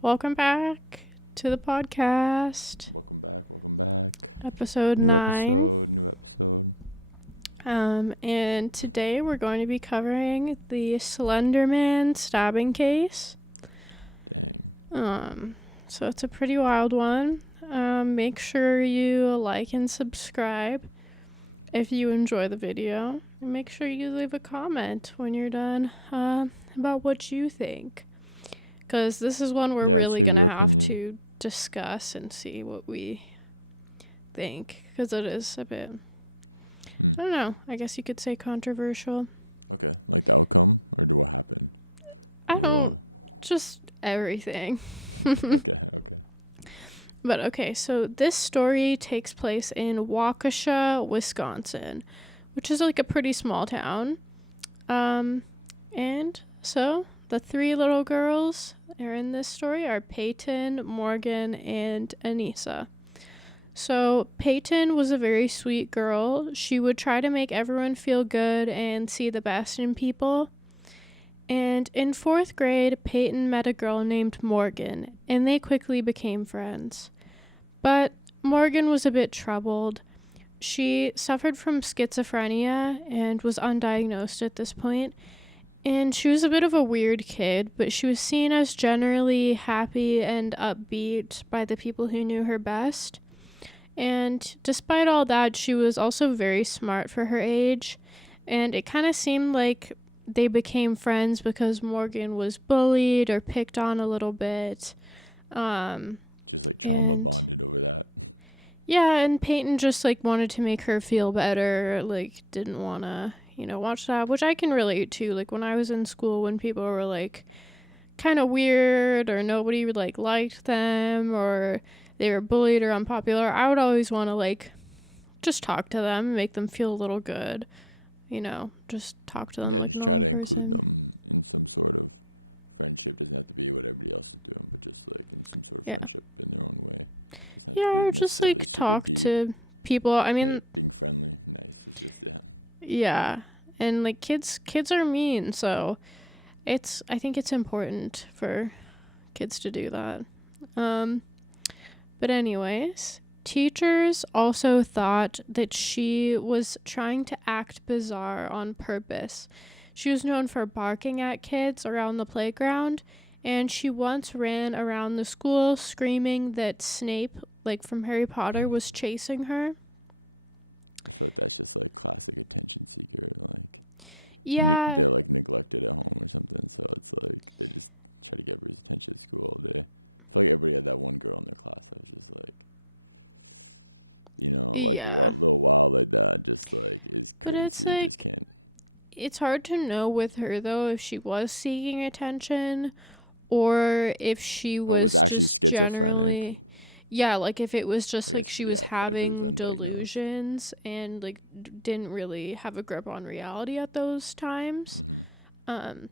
Welcome back to the podcast, episode 9. And today we're going to be covering the Slenderman stabbing case. So it's a pretty wild one. Make sure you like and subscribe if you enjoy the video. And make sure you leave a comment when you're done about what you think. Because this is one we're really going to have to discuss and see what we think. Because it is a bit, I don't know, I guess you could say controversial. Just everything. But okay, so this story takes place in Waukesha, Wisconsin, which is like a pretty small town. And so the 3 little girls are in this story are Peyton, Morgan, and Anissa. So Peyton was a very sweet girl. She would try to make everyone feel good and see the best in people. And in 4th grade, Peyton met a girl named Morgan, and they quickly became friends. But Morgan was a bit troubled. She suffered from schizophrenia and was undiagnosed at this point. And she was a bit of a weird kid, but she was seen as generally happy and upbeat by the people who knew her best. And despite all that, she was also very smart for her age. And it kind of seemed like they became friends because Morgan was bullied or picked on a little bit. And Peyton just wanted to make her feel better, didn't want to watch that, which I can relate to. When I was in school, when people were kind of weird or nobody liked them or they were bullied or unpopular, I would always want to just talk to them and make them feel a little good, just talk to them like a normal person. Yeah, or just talk to people. I mean, yeah. And kids are mean, so I think it's important for kids to do that. But anyways, teachers also thought that she was trying to act bizarre on purpose. She was known for barking at kids around the playground, and she once ran around the school screaming that Snape, from Harry Potter, was chasing her. Yeah. Yeah. But it's hard to know with her, though, if she was seeking attention or if she was just generally, if it was just she was having delusions and didn't really have a grip on reality at those times. And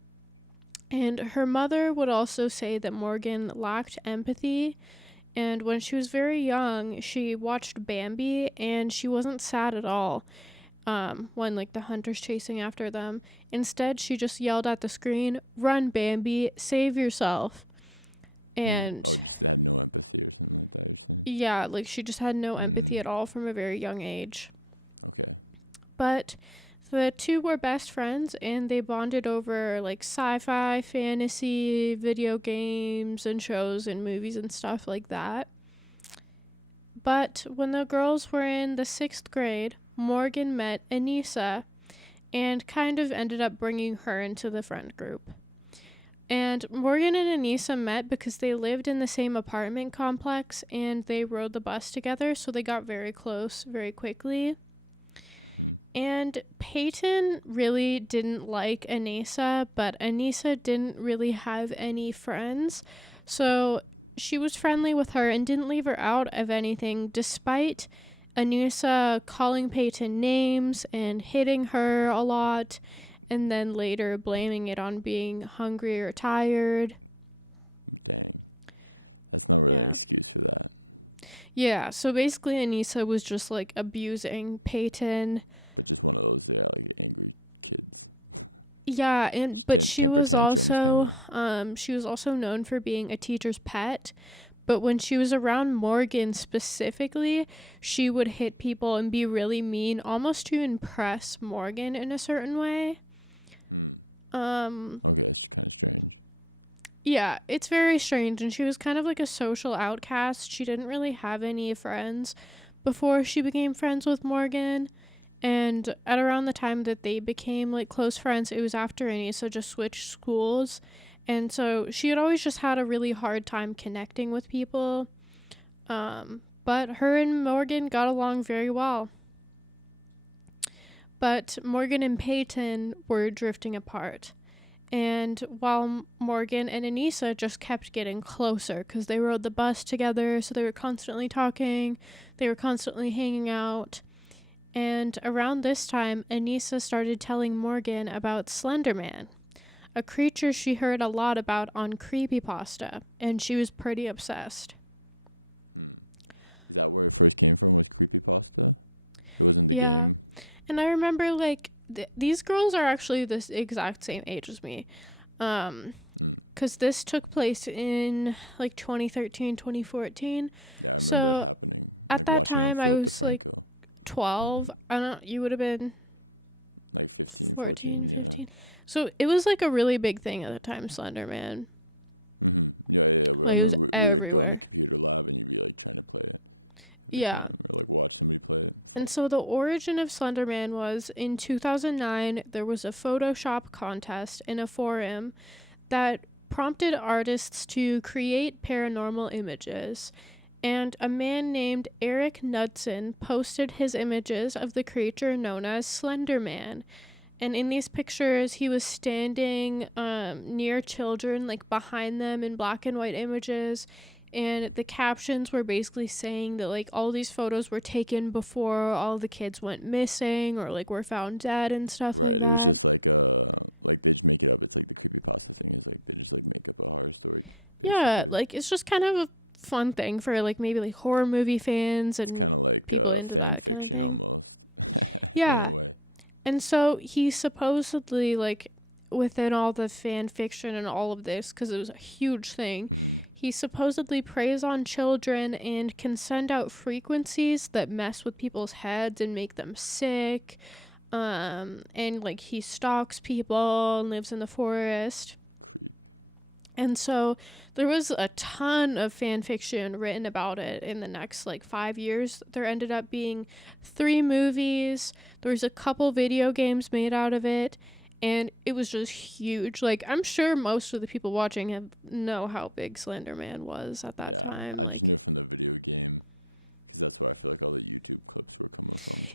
her mother would also say that Morgan lacked empathy, and when she was very young, she watched Bambi and she wasn't sad at all. When the hunter's chasing after them. Instead, she just yelled at the screen, "Run, Bambi, save yourself." And yeah, she just had no empathy at all from a very young age. But the 2 were best friends and they bonded over sci-fi, fantasy, video games and shows and movies and stuff like that. But when the girls were in the 6th grade, Morgan met Anissa and kind of ended up bringing her into the friend group. And Morgan and Anissa met because they lived in the same apartment complex and they rode the bus together, so they got very close very quickly. And Peyton really didn't like Anissa, but Anissa didn't really have any friends, so she was friendly with her and didn't leave her out of anything, despite Anissa calling Peyton names and hitting her a lot, and then later blaming it on being hungry or tired. Yeah, so basically Anissa was just abusing Peyton. Yeah, and but she was also known for being a teacher's pet. But when she was around Morgan specifically, she would hit people and be really mean, almost to impress Morgan in a certain way. Um, yeah, it's very strange. And she was kind of like a social outcast. She didn't really have any friends before she became friends with Morgan. And at around the time that they became like close friends, it was after Anissa just switched schools. And so she had always just had a really hard time connecting with people. But her and Morgan got along very well. But Morgan and Peyton were drifting apart. And while Morgan and Anissa just kept getting closer because they rode the bus together, so they were constantly talking, they were constantly hanging out. And around this time, Anissa started telling Morgan about Slenderman, a creature she heard a lot about on Creepypasta, and she was pretty obsessed. Yeah. And I remember, like, these girls are actually this exact same age as me. Um, because this took place in, like, 2013, 2014. So at that time, I was, like, 12. I don't You would have been 14, 15. So it was, like, a really big thing at the time, Slender Man. Like, it was everywhere. Yeah. And so the origin of Slenderman was in 2009, there was a Photoshop contest in a forum that prompted artists to create paranormal images. And a man named Eric Knudsen posted his images of the creature known as Slenderman. And in these pictures, he was standing near children, like behind them in black and white images. And the captions were basically saying that, like, all these photos were taken before all the kids went missing or, like, were found dead and stuff like that. Yeah, like, it's just kind of a fun thing for, like, maybe, like, horror movie fans and people into that kind of thing. Yeah. And so he supposedly, like, within all the fan fiction and all of this, because it was a huge thing, he supposedly preys on children and can send out frequencies that mess with people's heads and make them sick. And, like, he stalks people and lives in the forest. And so there was a ton of fan fiction written about it in the next like 5 years. There ended up being 3 movies. There was a couple video games made out of it. And it was just huge. Like, I'm sure most of the people watching have know how big Slender Man was at that time. Like,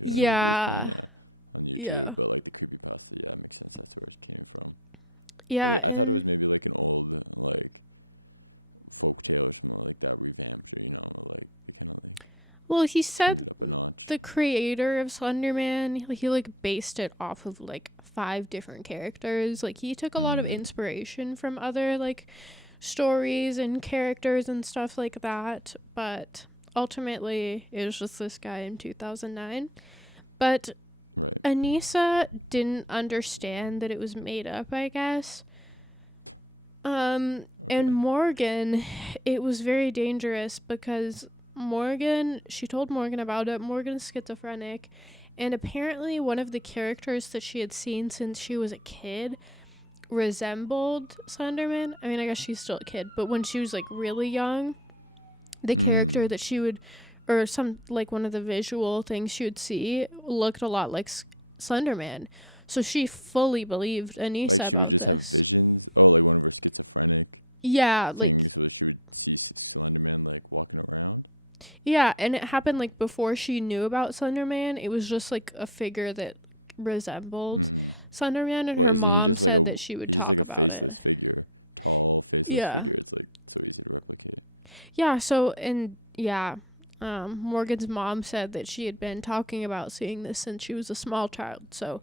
yeah. Yeah. Yeah, and well, he said the creator of Slenderman, he like based it off of like 5 different characters. Like, he took a lot of inspiration from other like stories and characters and stuff like that, but ultimately it was just this guy in 2009. But Anissa didn't understand that it was made up, I guess. And Morgan, it was very dangerous because she told Morgan about it. Morgan's schizophrenic, and apparently one of the characters that she had seen since she was a kid resembled Slenderman. I mean, I guess she's still a kid, but when she was like really young, the character that she would, or some like one of the visual things she would see looked a lot like Slenderman. So she fully believed Anissa about this. Yeah, like, yeah, and it happened like before she knew about Slenderman. It was just like a figure that resembled Slenderman, and her mom said that she would talk about it. Yeah. Yeah, so, and yeah, Morgan's mom said that she had been talking about seeing this since she was a small child. So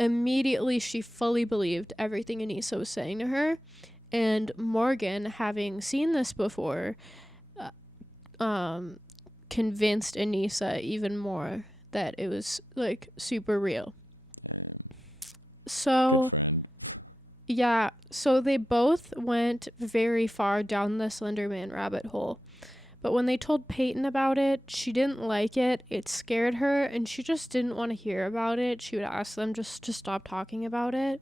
immediately she fully believed everything Anissa was saying to her. And Morgan, having seen this before, um, convinced Anissa even more that it was like super real. So Yeah, so they both went very far down the Slenderman rabbit hole. But when they told Peyton about it, she didn't like it. It scared her, and she just didn't want to hear about it. She would ask them just to stop talking about it.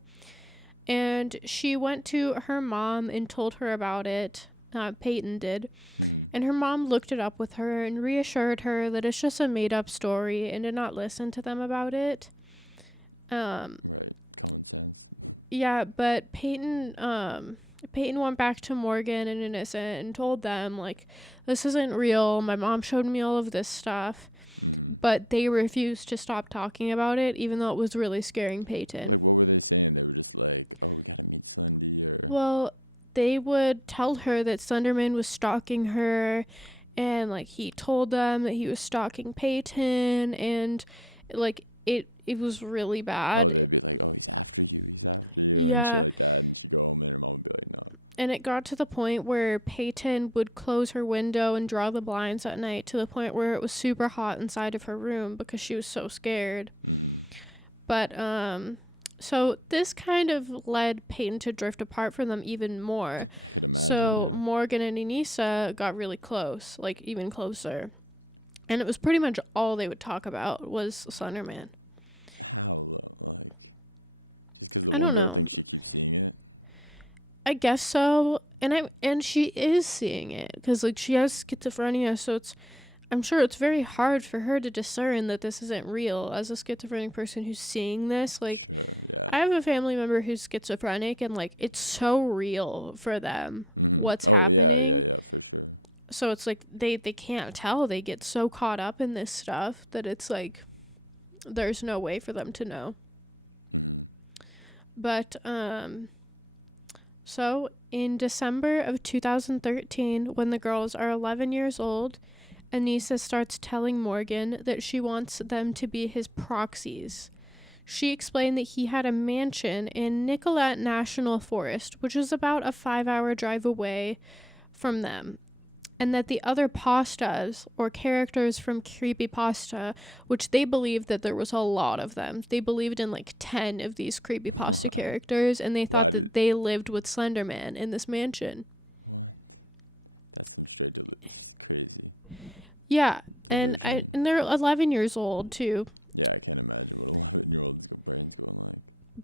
And she went to her mom and told her about it. Peyton did. And her mom looked it up with her and reassured her that it's just a made up story and did not listen to them about it. Um, yeah, but Peyton went back to Morgan and Innocent and told them, like, this isn't real. My mom showed me all of this stuff. But they refused to stop talking about it, even though it was really scaring Peyton. Well, they would tell her that Slenderman was stalking her, and like he told them that he was stalking Peyton, and like it was really bad. Yeah, and it got to the point where Peyton would close her window and draw the blinds at night to the point where it was super hot inside of her room because she was so scared. But so this kind of led Peyton to drift apart from them even more. So Morgan and Anissa got really close, like even closer. And it was pretty much all they would talk about was Slenderman. I don't know. I guess so. And she is seeing it cuz like she has schizophrenia, so I'm sure it's very hard for her to discern that this isn't real as a schizophrenic person who's seeing this. Like, I have a family member who's schizophrenic, and like, it's so real for them what's happening. So it's like they can't tell. They get so caught up in this stuff that it's like there's no way for them to know. But so in December of 2013, when the girls are 11 years old, Anissa starts telling Morgan that she wants them to be his proxies. She explained that he had a mansion in Nicollet National Forest, which is about a 5-hour drive away from them, and that the other pastas, or characters from Creepypasta, which they believed that there was a lot of them. They believed in like 10 of these Creepypasta characters, and they thought that they lived with Slenderman in this mansion. Yeah, and they're 11 years old too.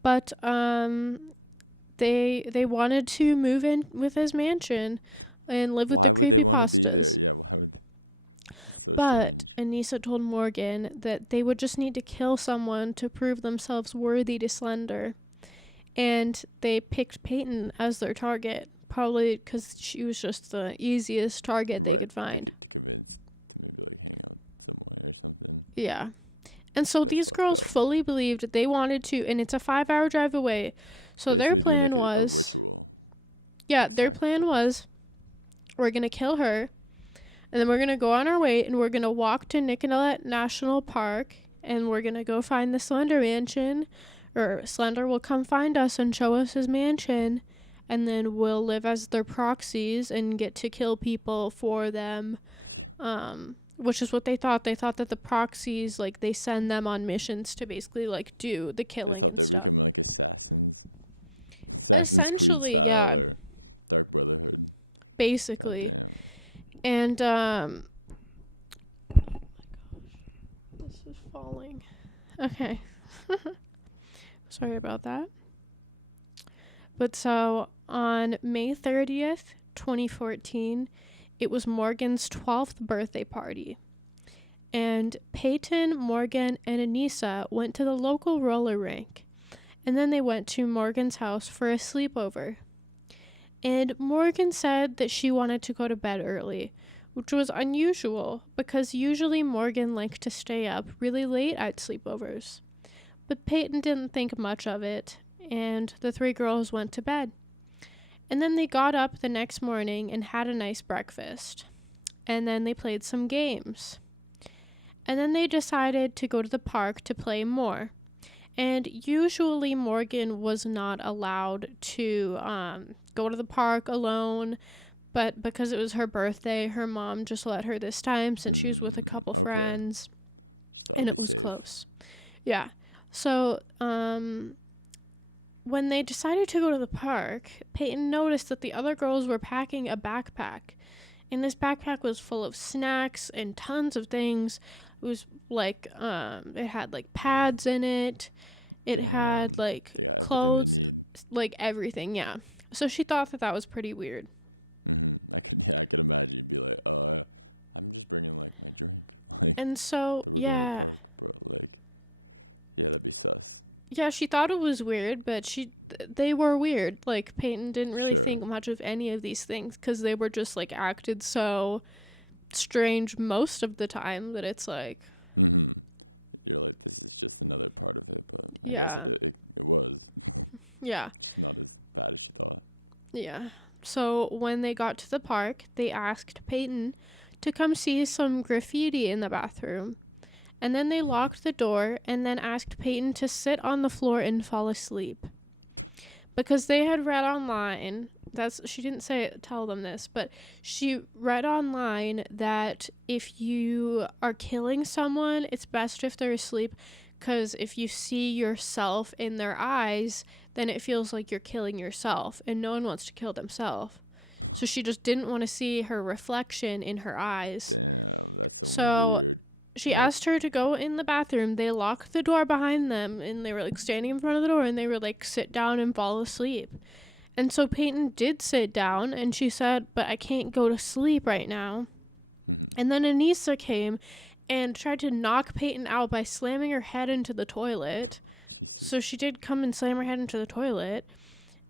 But they wanted to move in with his mansion and live with the creepypastas. But Anissa told Morgan that they would just need to kill someone to prove themselves worthy to Slender. And they picked Peyton as their target, probably because she was just the easiest target they could find. Yeah. And so these girls fully believed they wanted to, and it's a 5-hour drive away. So their plan was, we're going to kill her, and then we're going to go on our way, and we're going to walk to Nicollet National Park, and we're going to go find the Slender Mansion, or Slender will come find us and show us his mansion, and then we'll live as their proxies and get to kill people for them. Which is what they thought. They thought that the proxies, like, they send them on missions to basically, like, do the killing and stuff. Essentially, yeah. Basically. And, oh my gosh. This is falling. Okay. Sorry about that. But so, on May 30th, 2014, it was Morgan's 12th birthday party. And Peyton, Morgan, and Anissa went to the local roller rink. And then they went to Morgan's house for a sleepover. And Morgan said that she wanted to go to bed early, which was unusual because usually Morgan liked to stay up really late at sleepovers. But Peyton didn't think much of it, and the three girls went to bed. And then they got up the next morning and had a nice breakfast. And then they played some games. And then they decided to go to the park to play more. And usually Morgan was not allowed to go to the park alone. But because it was her birthday, her mom just let her this time since she was with a couple friends. And it was close. Yeah. So, when they decided to go to the park, Peyton noticed that the other girls were packing a backpack. And this backpack was full of snacks and tons of things. It was like, it had like pads in it. It had like clothes, like everything, yeah. So she thought that that was pretty weird. And so, yeah. Yeah, she thought it was weird, but they were weird. Like Peyton didn't really think much of any of these things cuz they were just like acted so strange most of the time that it's like, yeah. Yeah. Yeah. So when they got to the park, they asked Peyton to come see some graffiti in the bathroom. And then they locked the door and then asked Peyton to sit on the floor and fall asleep. Because they had read online, that's she didn't tell them this, but she read online that if you are killing someone, it's best if they're asleep, because if you see yourself in their eyes, then it feels like you're killing yourself, and no one wants to kill themselves. So she just didn't want to see her reflection in her eyes. So she asked her to go in the bathroom. They locked the door behind them and they were like standing in front of the door and they were like, sit down and fall asleep. And so Peyton did sit down and she said, but I can't go to sleep right now. And then Anissa came and tried to knock Peyton out by slamming her head into the toilet. So she did come and slam her head into the toilet.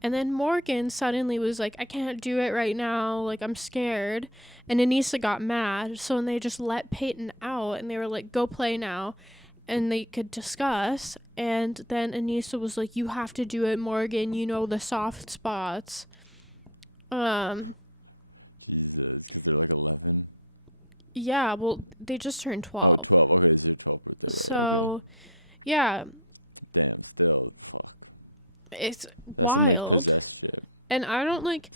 And then Morgan suddenly was like, I can't do it right now. Like, I'm scared. And Anissa got mad. So then they just let Peyton out. And they were like, go play now. And they could discuss. And then Anissa was like, you have to do it, Morgan. You know the soft spots. Yeah, well, they just turned 12. So, yeah, it's wild. And I don't like,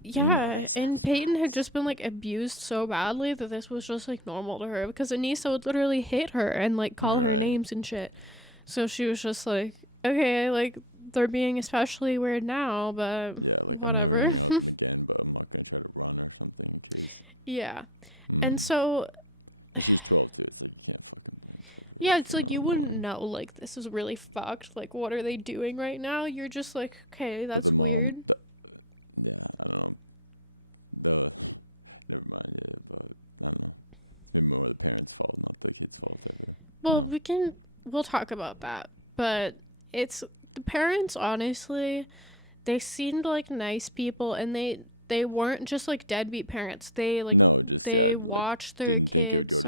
yeah, and Peyton had just been like abused so badly that this was just like normal to her because Anissa would literally hit her and like call her names and shit. So she was just like, okay, like they're being especially weird now, but whatever. Yeah. And so, yeah, it's like you wouldn't know like this is really fucked. Like what are they doing right now? You're just like, okay, that's weird. Well, we'll talk about that. But it's the parents honestly, they seemed like nice people and they weren't just like deadbeat parents. They watched their kids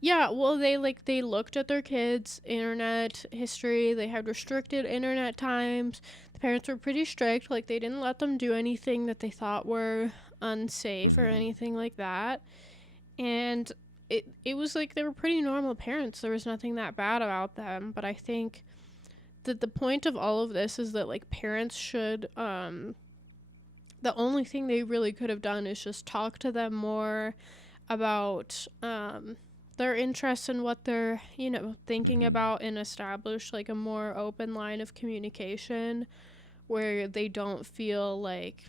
yeah, well they looked at their kids' internet history. They had restricted internet times. The parents were pretty strict, like they didn't let them do anything that they thought were unsafe or anything like that. And it was like they were pretty normal parents. There was nothing that bad about them, but I think that the point of all of this is that like parents should the only thing they really could have done is just talk to them more about their interests and what they're, thinking about and establish like a more open line of communication where they don't feel like,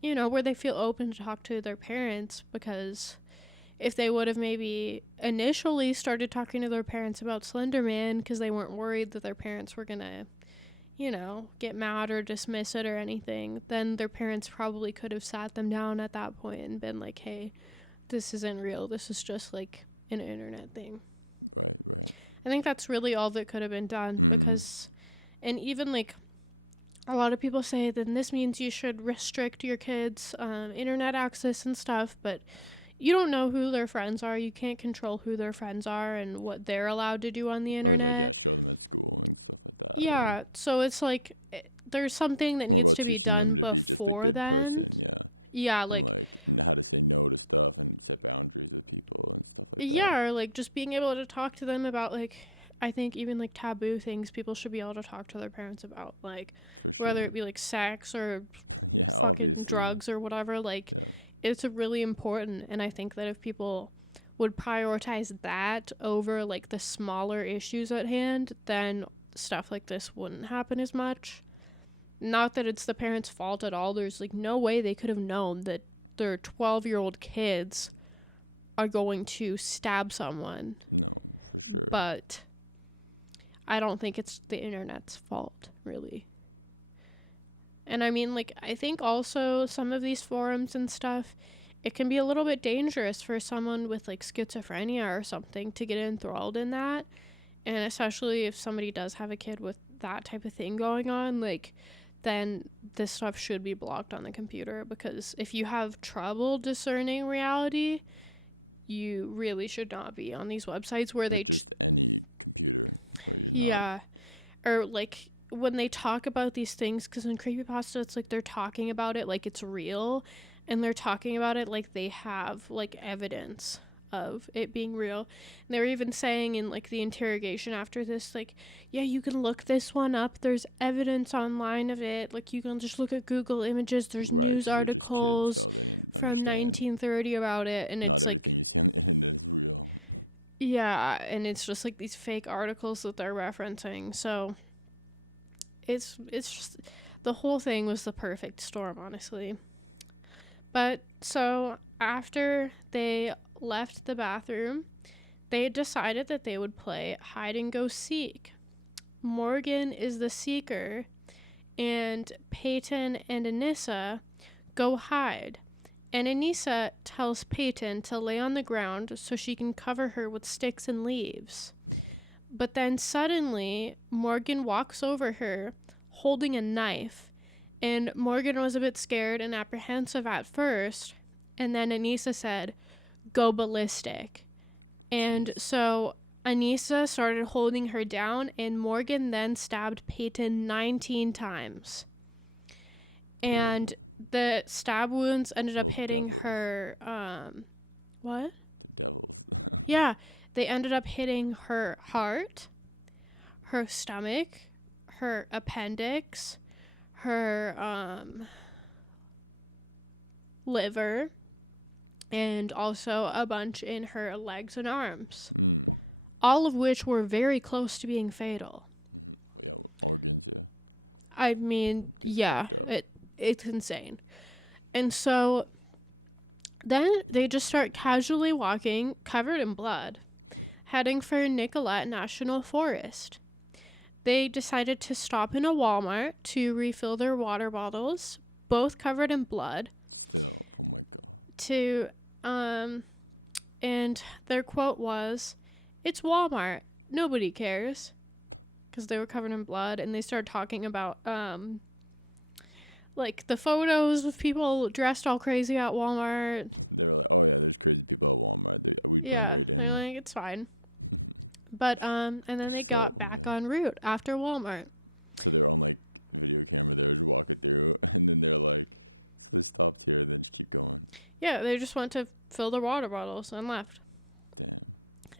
where they feel open to talk to their parents because if they would have maybe initially started talking to their parents about Slenderman because they weren't worried that their parents were gonna, get mad or dismiss it or anything, then their parents probably could have sat them down at that point and been like, hey, this isn't real. This is just like an internet thing. I think that's really all that could have been done because, and even like a lot of people say, then this means you should restrict your kids' internet access and stuff, but you don't know who their friends are. You can't control who their friends are and what they're allowed to do on the internet. Yeah, so it's like there's something that needs to be done before then. Yeah, like yeah, or like just being able to talk to them about like I think even like taboo things people should be able to talk to their parents about, like whether it be like sex or fucking drugs or whatever, like it's really important. And I think that if people would prioritize that over like the smaller issues at hand, then stuff like this wouldn't happen as much. Not that it's the parents' fault at all. There's like no way they could have known that their 12-year-old kids are going to stab someone. But I don't think it's the internet's fault, really. And I mean, like, I think also some of these forums and stuff, it can be a little bit dangerous for someone with like schizophrenia or something to get enthralled in that. And especially if somebody does have a kid with that type of thing going on, like, then this stuff should be blocked on the computer, because if you have trouble discerning reality, you really should not be on these websites where they yeah, or like when they talk about these things, because in creepypasta it's like they're talking about it like it's real, and they're talking about it like they have like evidence of it being real. And they're even saying in like the interrogation after this, like, yeah, you can look this one up, there's evidence online of it, like you can just look at Google Images, there's news articles from 1930 about it. And it's like, yeah, and it's just like these fake articles that they're referencing. So it's just, the whole thing was the perfect storm, honestly. But so after they left the bathroom, they decided that they would play hide and go seek. Morgan is the seeker, and Peyton and Anissa go hide. And Anissa tells Peyton to lay on the ground so she can cover her with sticks and leaves. But then suddenly, Morgan walks over her holding a knife. And Morgan was a bit scared and apprehensive at first. And then Anissa said, "Go ballistic." And so Anissa started holding her down, and Morgan then stabbed Peyton 19 times. And the stab wounds ended up hitting her, what? Yeah, they ended up hitting her heart, her stomach, her appendix, her, liver, and also a bunch in her legs and arms. All of which were very close to being fatal. I mean, yeah, it's insane. And so then they just start casually walking, covered in blood, heading for Nicollet National Forest. They decided to stop in a Walmart to refill their water bottles, both covered in blood, and their quote was, "It's Walmart, nobody cares," because they were covered in blood. And they started talking about like the photos of people dressed all crazy at Walmart. Yeah, they're like, it's fine. But and then they got back en route after Walmart. Yeah, they just went to fill their water bottles and left.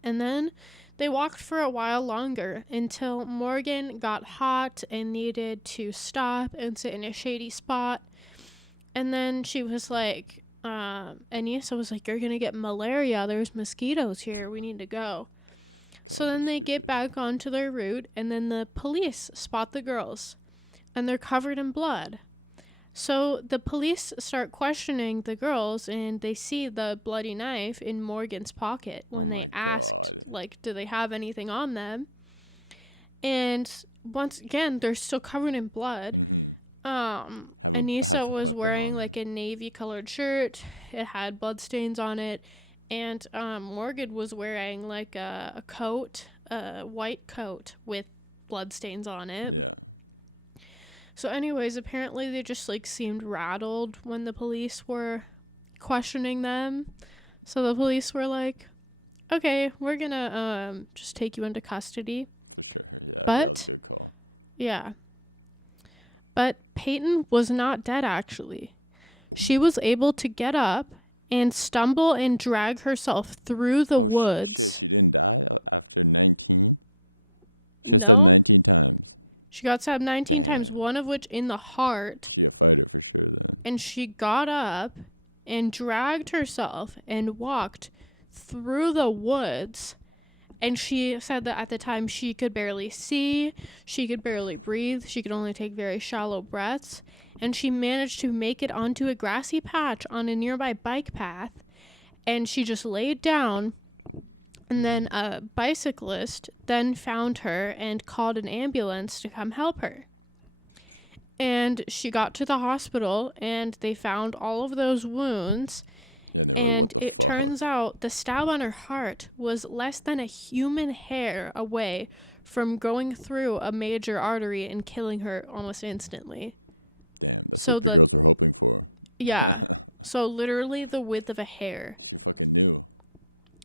And then they walked for a while longer until Morgan got hot and needed to stop and sit in a shady spot. And then she was like, Anissa was like, "You're going to get malaria. There's mosquitoes here. We need to go." So then they get back onto their route, and then the police spot the girls, and they're covered in blood. So the police start questioning the girls, and they see the bloody knife in Morgan's pocket when they asked, like, do they have anything on them? And once again, they're still covered in blood. Anissa was wearing, like, a navy-colored shirt. It had bloodstains on it. And Morgan was wearing, like, a coat, a white coat with bloodstains on it. So anyways, apparently they just, like, seemed rattled when the police were questioning them. So the police were like, "Okay, we're gonna just take you into custody." But, yeah. But Peyton was not dead, actually. She was able to get up and stumble and drag herself through the woods. No? She got stabbed 19 times, one of which in the heart. And she got up and dragged herself and walked through the woods And she said that at the time she could barely see, she could barely breathe, she could only take very shallow breaths, and she managed to make it onto a grassy patch on a nearby bike path, and she just laid down, and then a bicyclist then found her and called an ambulance to come help her. And she got to the hospital, and they found all of those wounds. And it turns out the stab on her heart was less than a human hair away from going through a major artery and killing her almost instantly. So yeah. So literally the width of a hair.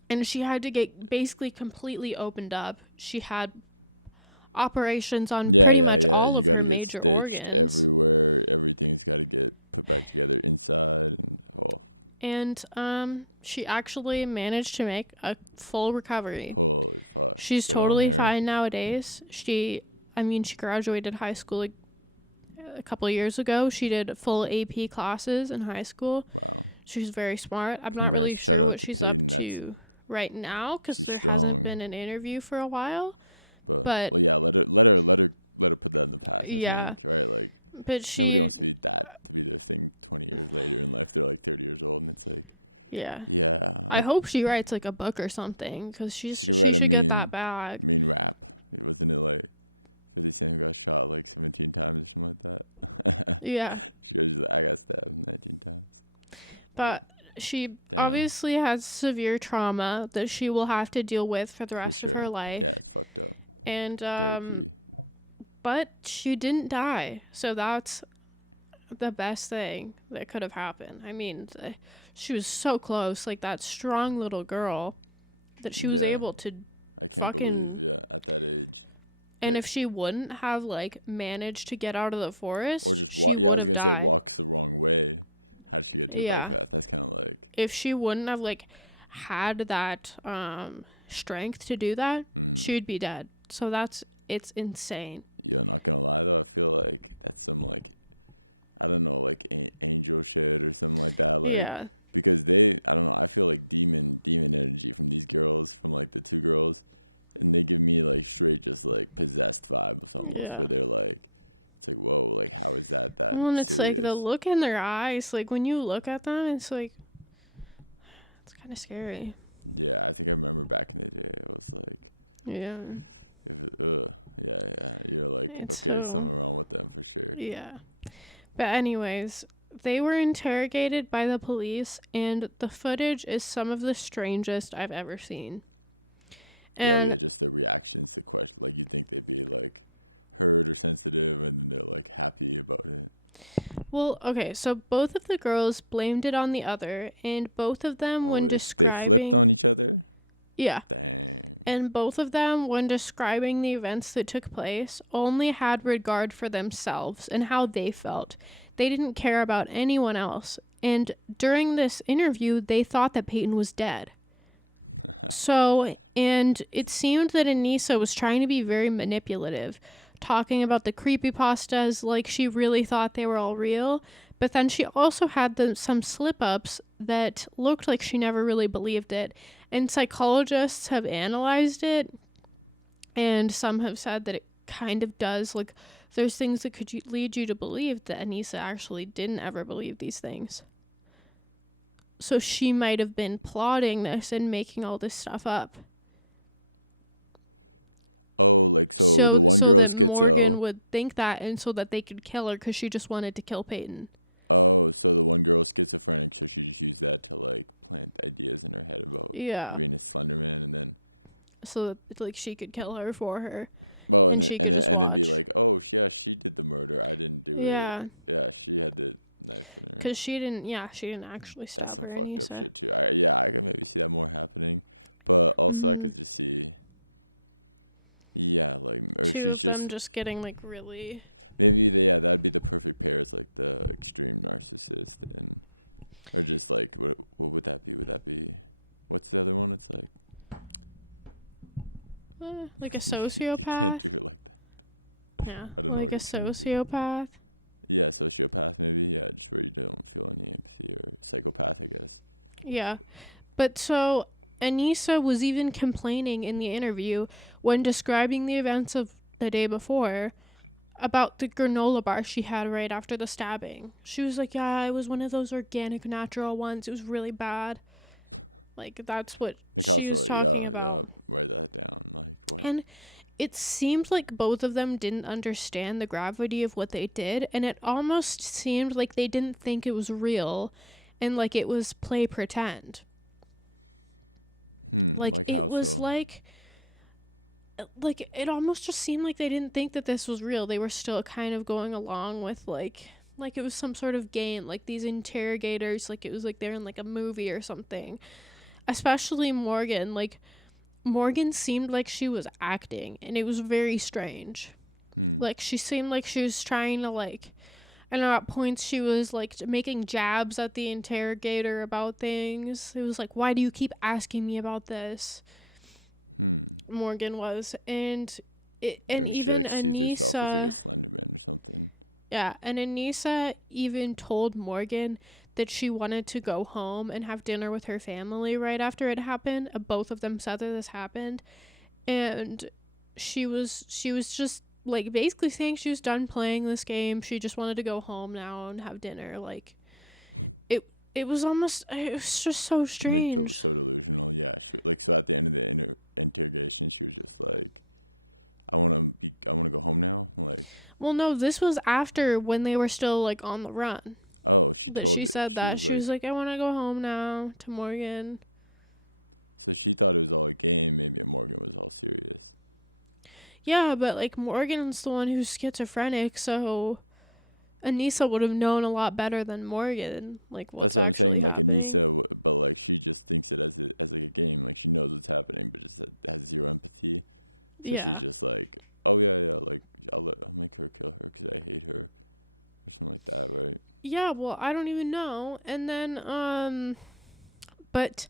And she had to get basically completely opened up. She had operations on pretty much all of her major organs. And she actually managed to make a full recovery. She's totally fine nowadays. She graduated high school like a couple of years ago. She did full AP classes in high school. She's very smart. I'm not really sure what she's up to right now because there hasn't been an interview for a while. But yeah. But yeah. I hope she writes like a book or something because she should get that bag. Yeah. But she obviously has severe trauma that she will have to deal with for the rest of her life. And but she didn't die. So that's the best thing that could have happened. I mean, she was so close, like that strong little girl that she was able to fucking. And if she wouldn't have like managed to get out of the forest, she would have died. Yeah. If she wouldn't have like had that strength to do that, she would be dead. So it's insane. Yeah. Yeah. Well, and it's like the look in their eyes, like when you look at them, it's like it's kind of scary. Yeah. It's so yeah. But anyways, they were interrogated by the police and the footage is some of the strangest I've ever seen. And well, okay, so both of the girls blamed it on the other and both of them when describing yeah, and both of them, when describing the events that took place, only had regard for themselves and how they felt. They didn't care about anyone else. And during this interview, they thought that Peyton was dead. So, and it seemed that Anissa was trying to be very manipulative, talking about the creepypastas like she really thought they were all real. But then she also had some slip ups that looked like she never really believed it. And psychologists have analyzed it, and some have said that it kind of does. Like, there's things that could lead you to believe that Anissa actually didn't ever believe these things. So she might have been plotting this and making all this stuff up. So that Morgan would think that, and so that they could kill her because she just wanted to kill Peyton. Yeah. So that like she could kill her for her, and she could just watch. Yeah. Cause she didn't actually stab her, Anissa. Mhm. Two of them just getting like really. Like a sociopath. Yeah, like a sociopath. Yeah, but so Anissa was even complaining in the interview when describing the events of the day before about the granola bar she had right after the stabbing. She was like, yeah, it was one of those organic natural ones. It was really bad. Like, that's what she was talking about. And it seemed like both of them didn't understand the gravity of what they did, and it almost seemed like they didn't think it was real and like it was play pretend. Like, it was like it almost just seemed like they didn't think that this was real. They were still kind of going along with like it was some sort of game, like these interrogators, like it was like they're in like a movie or something. Especially Morgan, like Morgan seemed like she was acting, and it was very strange. Like, she seemed like she was trying to, like, I know at points she was, like, making jabs at the interrogator about things. It was like, why do you keep asking me about this? Morgan was. And even Anissa, yeah, and Anissa even told Morgan that she wanted to go home and have dinner with her family right after it happened. Both of them said that this happened, and she was just like basically saying she was done playing this game. She just wanted to go home now and have dinner. Like, it was almost, it was just so strange. Well, no, this was after when they were still like on the run. That she said that she was like, I want to go home now to Morgan. Yeah, but like Morgan's the one who's schizophrenic, so Anissa would have known a lot better than Morgan, like what's actually happening. Yeah. Yeah, well, I don't even know. And then, but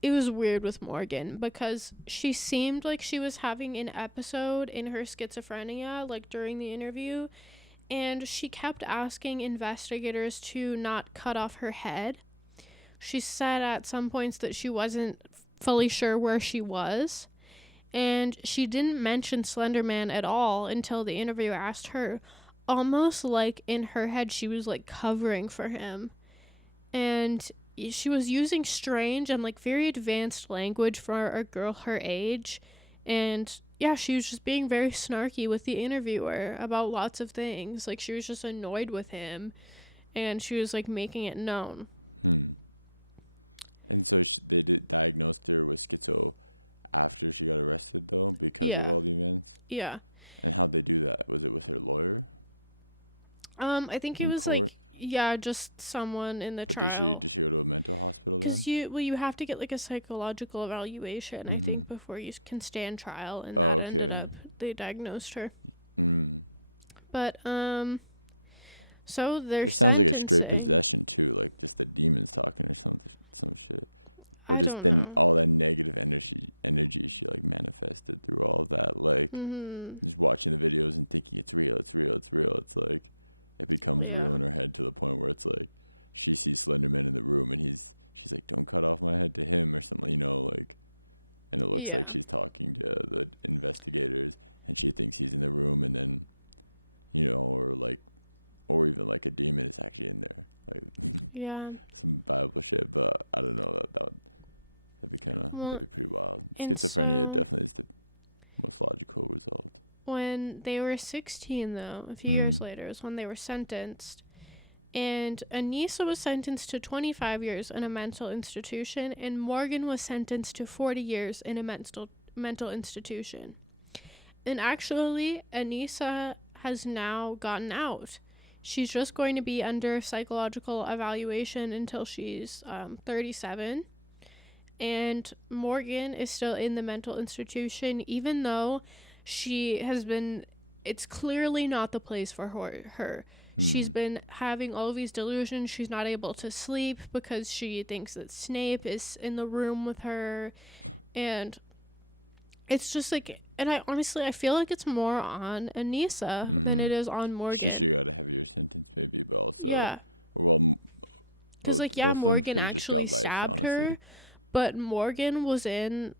it was weird with Morgan because she seemed like she was having an episode in her schizophrenia, like during the interview, and she kept asking investigators to not cut off her head. She said at some points that she wasn't fully sure where she was, and she didn't mention Slenderman at all until the interviewer asked her. Almost like in her head, she was like covering for him. And she was using strange and like very advanced language for a girl her age. And yeah, she was just being very snarky with the interviewer about lots of things. Like, she was just annoyed with him, and she was like making it known. Yeah. Yeah. I think it was like, yeah, just someone in the trial. Cause you have to get like a psychological evaluation, I think, before you can stand trial, and that ended up they diagnosed her. But so they're sentencing. I don't know. Mhm. Yeah. Yeah. Yeah. Well, and so when they were 16, though, a few years later, is when they were sentenced. And Anissa was sentenced to 25 years in a mental institution, and Morgan was sentenced to 40 years in a mental institution. And actually, Anissa has now gotten out. She's just going to be under psychological evaluation until she's 37. And Morgan is still in the mental institution, even though she has been. It's clearly not the place for her. She's been having all of these delusions. She's not able to sleep because she thinks that Snape is in the room with her. And it's just like, and I honestly, I feel like it's more on Anissa than it is on Morgan. Yeah. Because, like, yeah, Morgan actually stabbed her, But Morgan was in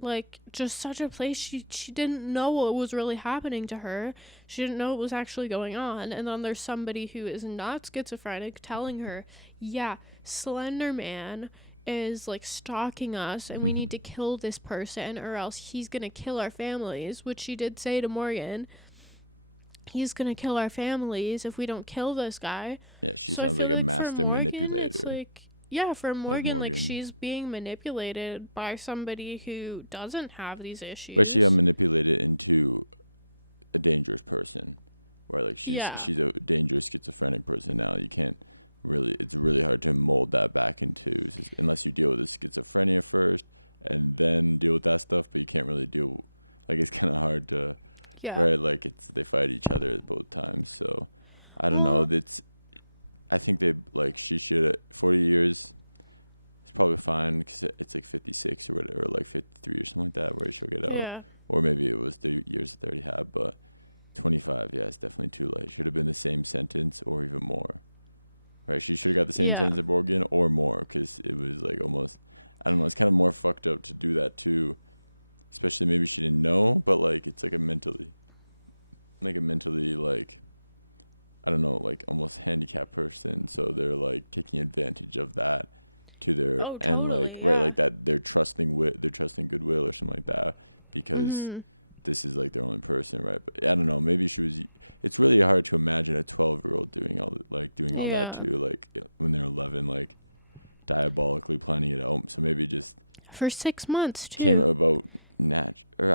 like just such a place she didn't know what was really happening to her. She didn't know what was actually going on. And then there's somebody who is not schizophrenic telling her, yeah, Slenderman is like stalking us and we need to kill this person or else he's gonna kill our families, which she did say to Morgan. He's gonna kill our families if we don't kill this guy. So I feel like for Morgan, it's like, yeah, for Morgan, like she's being manipulated by somebody who doesn't have these issues. Yeah, yeah. Well, yeah, yeah. Oh, totally, yeah. Mhm. Yeah. For 6 months too.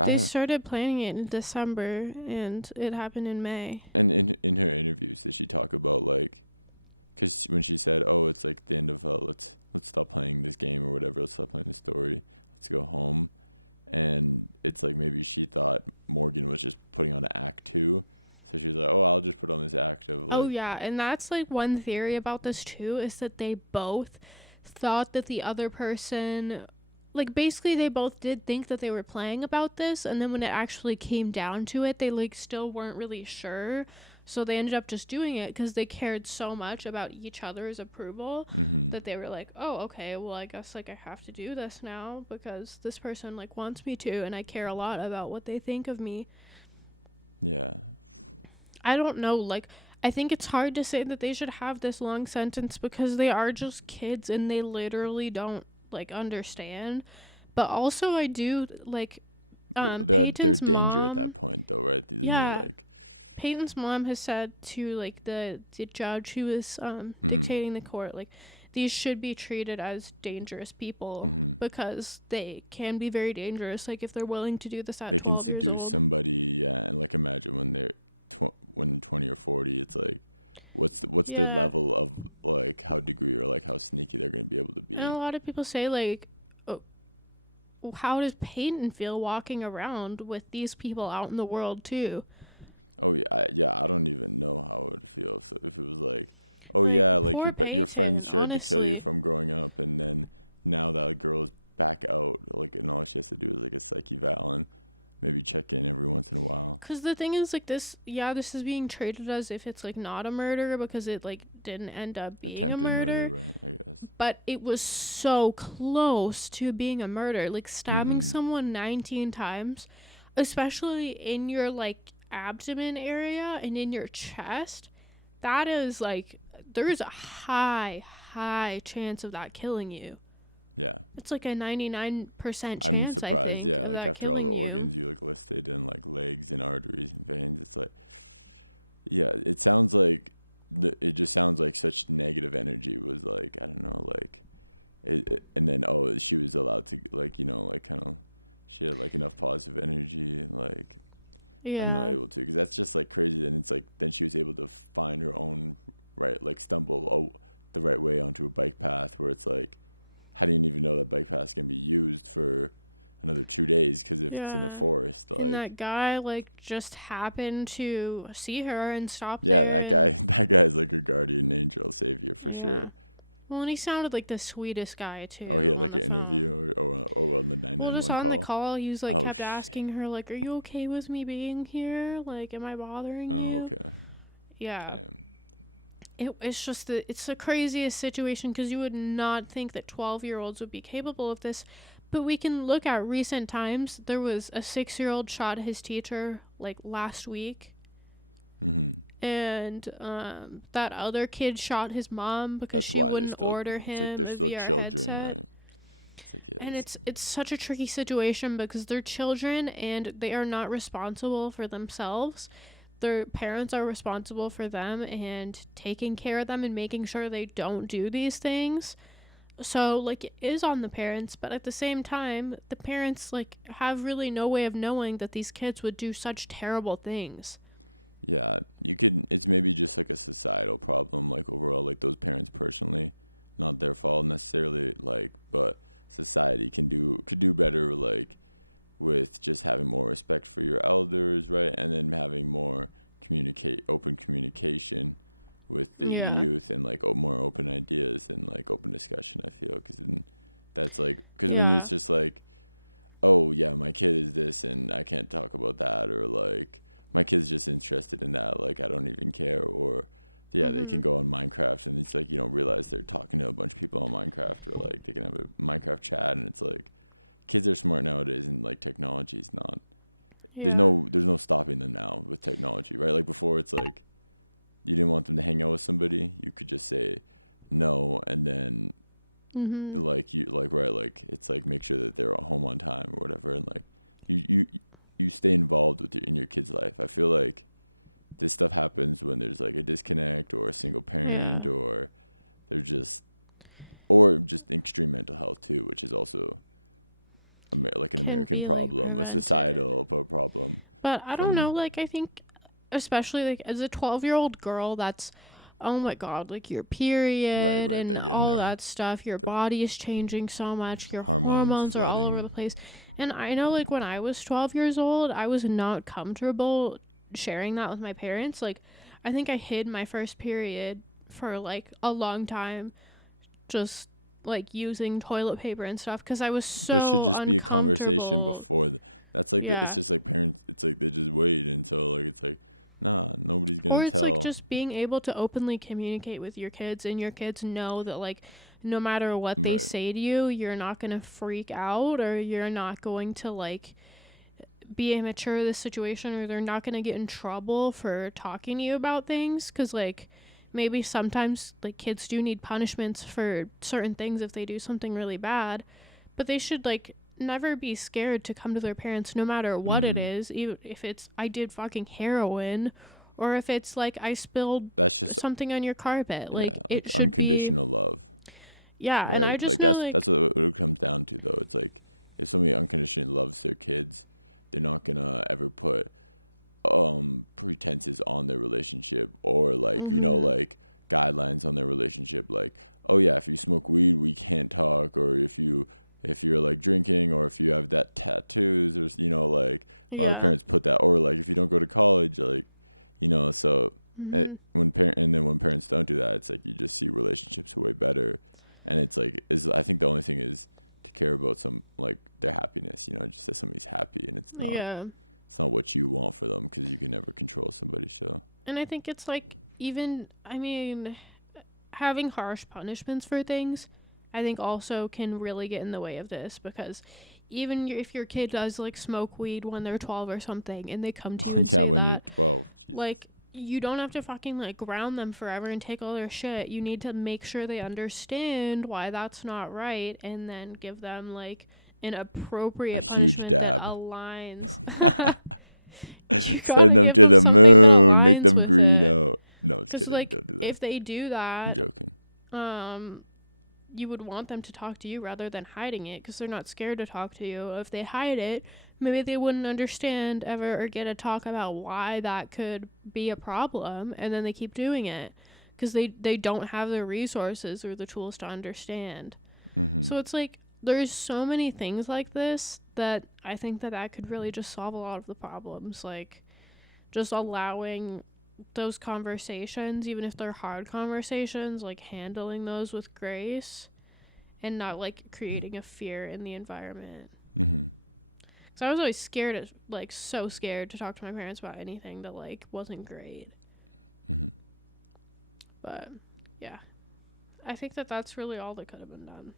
They started planning it in December and it happened in May. Oh yeah, and that's like one theory about this too is that they both thought that the other person, like basically they both did think that they were playing about this, and then when it actually came down to it, they like still weren't really sure. So they ended up just doing it because they cared so much about each other's approval that they were like, "Oh, okay, well I guess like I have to do this now because this person like wants me to and I care a lot about what they think of me." I don't know, like I think it's hard to say that they should have this long sentence because they are just kids and they literally don't like understand. But also I do like Peyton's mom, yeah, Peyton's mom has said to like the judge who was dictating the court like these should be treated as dangerous people because they can be very dangerous like if they're willing to do this at 12 years old. Yeah. And a lot of people say like, oh, how does Peyton feel walking around with these people out in the world too? Like poor Peyton, honestly. Cause the thing is like this, yeah, this is being treated as if it's like not a murder because it like didn't end up being a murder, but it was so close to being a murder. Like stabbing someone 19 times, especially in your like abdomen area and in your chest. That is like there's a high chance of that killing you. It's like a 99% chance I think of that killing you. Yeah. Yeah. And that guy like just happened to see her and stop there and yeah. Well, and he sounded like the sweetest guy too on the phone. Well, just on the call, he was like kept asking her like, "Are you okay with me being here? Like, am I bothering you?" Yeah. it's just the it's the craziest situation because you would not think that 12-year-olds would be capable of this. But we can look at recent times. There was a 6-year-old shot his teacher like last week, and that other kid shot his mom because she wouldn't order him a VR headset. And it's such a tricky situation because they're children and they are not responsible for themselves. Their parents are responsible for them and taking care of them and making sure they don't do these things. So like it is on the parents, but at the same time, the parents like have really no way of knowing that these kids would do such terrible things. Yeah. Yeah. Mhm. Yeah. Mhm. Yeah. Can be like prevented. But I don't know, like I think especially like as a 12-year-old girl, that's oh my god, like your period and all that stuff, your body is changing so much, your hormones are all over the place. And I know like when I was 12 years old, I was not comfortable sharing that with my parents. Like I think I hid my first period for like a long time, just like using toilet paper and stuff because I was so uncomfortable. Yeah. Or it's like just being able to openly communicate with your kids and your kids know that like no matter what they say to you, you're not going to freak out or you're not going to like be immature in this situation or they're not going to get in trouble for talking to you about things cuz like maybe sometimes like kids do need punishments for certain things if they do something really bad, but they should like never be scared to come to their parents no matter what it is, even if it's I did fucking heroin or if it's like I spilled something on your carpet. Like it should be yeah, and I just know like mhm. Yeah. Mhm. Yeah. And I think it's like even I mean having harsh punishments for things I think also can really get in the way of this because even if your kid does like smoke weed when they're 12 or something and they come to you and say that, like you don't have to fucking like ground them forever and take all their shit. You need to make sure they understand why that's not right and then give them like an appropriate punishment that aligns. You gotta give them something that aligns with it. Cause like if they do that, um, you would want them to talk to you rather than hiding it because they're not scared to talk to you. If they hide it, maybe they wouldn't understand ever or get a talk about why that could be a problem and then they keep doing it because they don't have the resources or the tools to understand. So it's like there's so many things like this that I think that that could really just solve a lot of the problems. Like just allowing those conversations, even if they're hard conversations, like handling those with grace and not like creating a fear in the environment. Because I was always scared, like so scared to talk to my parents about anything that like wasn't great. But yeah, I think that that's really all that could have been done.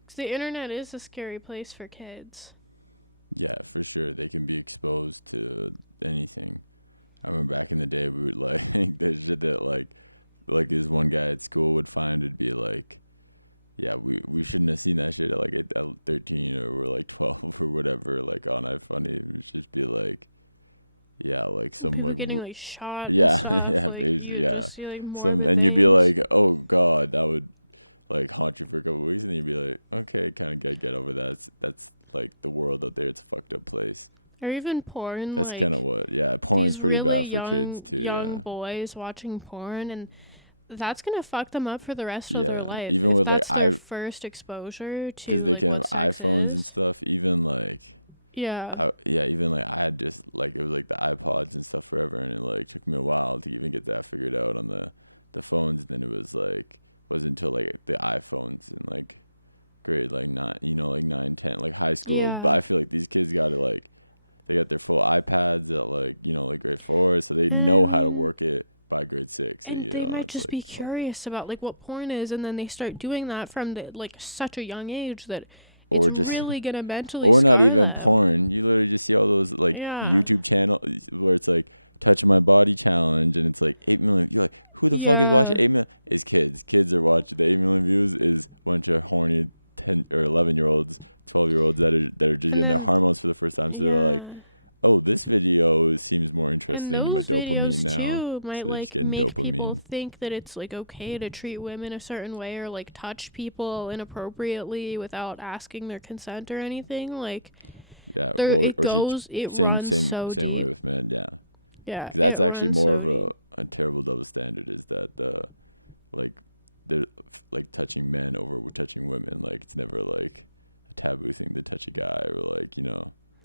Because the internet is a scary place for kids. People getting like shot and stuff, like you just see like morbid things. Or even porn, like these really young boys watching porn, and that's gonna fuck them up for the rest of their life if that's their first exposure to like what sex is. Yeah. Yeah. And I mean, and they might just be curious about like what porn is, and then they start doing that from the, like such a young age that it's really gonna mentally scar them. Yeah. Yeah. And then yeah. And those videos too might like make people think that it's like okay to treat women a certain way or like touch people inappropriately without asking their consent or anything. Like there it runs so deep. Yeah, it runs so deep.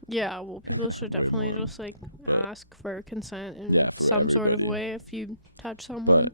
Yeah, well people should definitely just like ask for consent in some sort of way if you touch someone.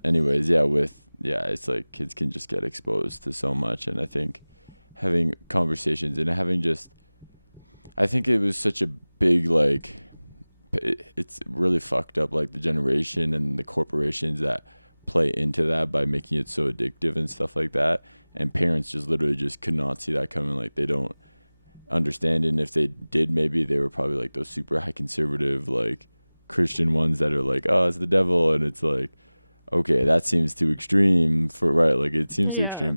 Yeah.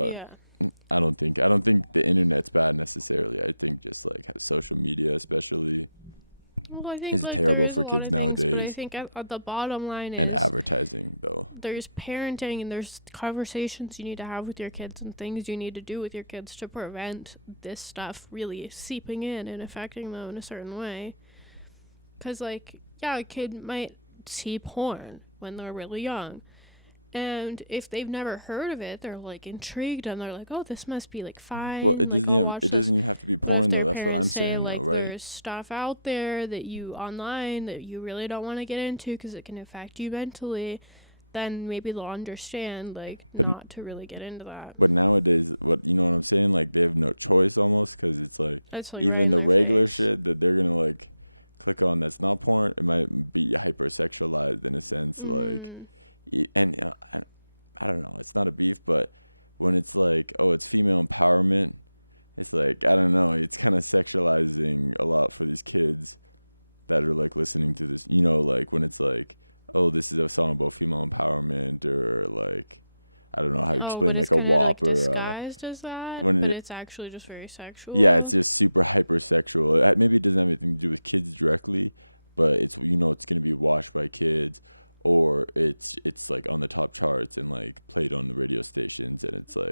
Yeah. Well, I think like there is a lot of things, but I think at the bottom line is there's parenting and there's conversations you need to have with your kids and things you need to do with your kids to prevent this stuff really seeping in and affecting them in a certain way. Cuz like yeah, a kid might see porn when they're really young. And if they've never heard of it, they're like intrigued and they're like, "Oh, this must be like fine. Like I'll watch this." But if their parents say like there's stuff out there that you online that you really don't want to get into because it can affect you mentally, then maybe they'll understand like not to really get into that. It's like right in their face. Mhm. Oh, but it's kind of like disguised as that, but it's actually just very sexual.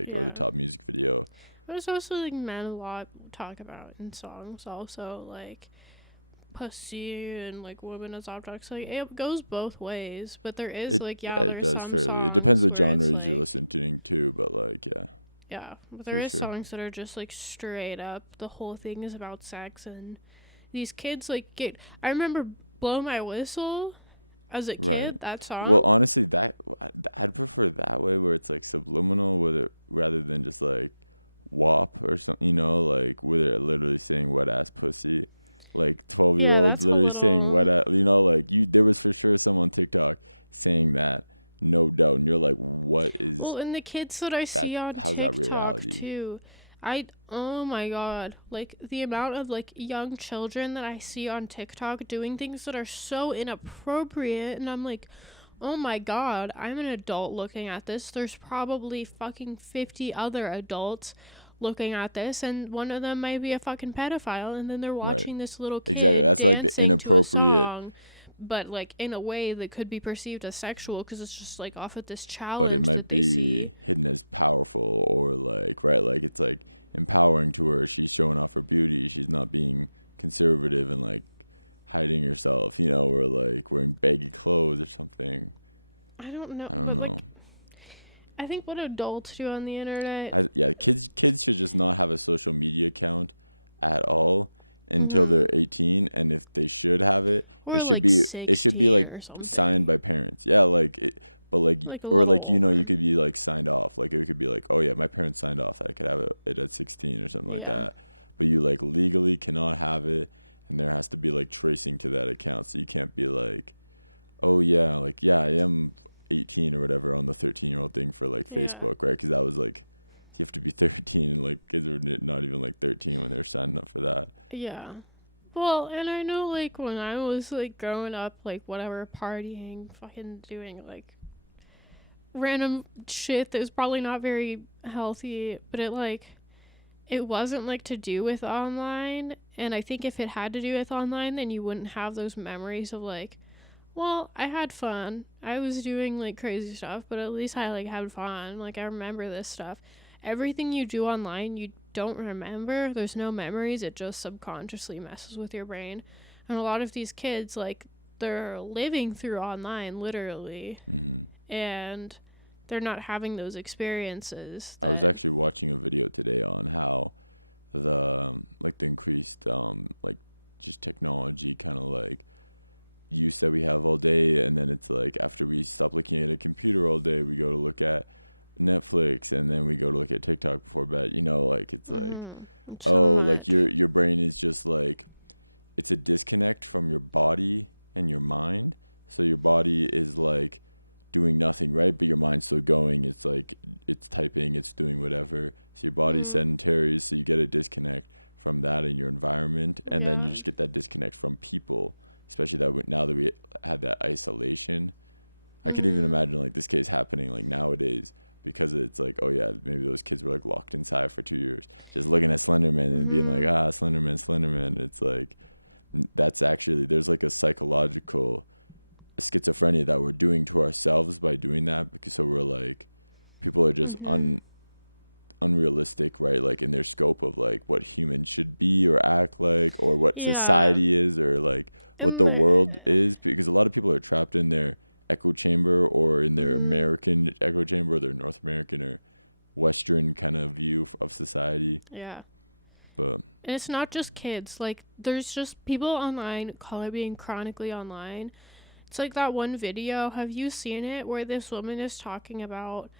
Yeah. There's also like men a lot talk about in songs also like pussy and like women as objects. Like it goes both ways, but there is like yeah, there's some songs where it's like yeah, but there is songs that are just like straight up the whole thing is about sex and these kids like get I remember Blow My Whistle as a kid, that song. Yeah, that's a little. Well, and the kids that I see on TikTok too, oh my god, like the amount of like young children that I see on TikTok doing things that are so inappropriate, and I'm like, oh my god, I'm an adult looking at this. There's probably fucking 50 other adults looking at this, and one of them might be a fucking pedophile, and then they're watching this little kid dancing to a song, but like in a way that could be perceived as sexual because it's just like off of this challenge that they see. I don't know, but like I think what adults do on the internet. Hmm. Or like 16 or something. Like a little older. Yeah. Yeah. Yeah. Well, and I know like when I was like growing up, like whatever, partying, fucking doing like random shit that was probably not very healthy, but it wasn't like to do with online. And I think if it had to do with online, then you wouldn't have those memories of like, well, I had fun. I was doing like crazy stuff, but at least I like had fun. Like I remember this stuff. Everything you do online, you don't remember. There's no memories. It just subconsciously messes with your brain. And a lot of these kids like they're living through online literally, and they're not having those experiences that. Mhm. So much. Mm. Yeah. Mhm. Mhm. Mhm. Yeah. And the. Mhm. Yeah. And it's not just kids. Like, there's just people online call it being chronically online. It's like that one video. Have you seen it where this woman is talking about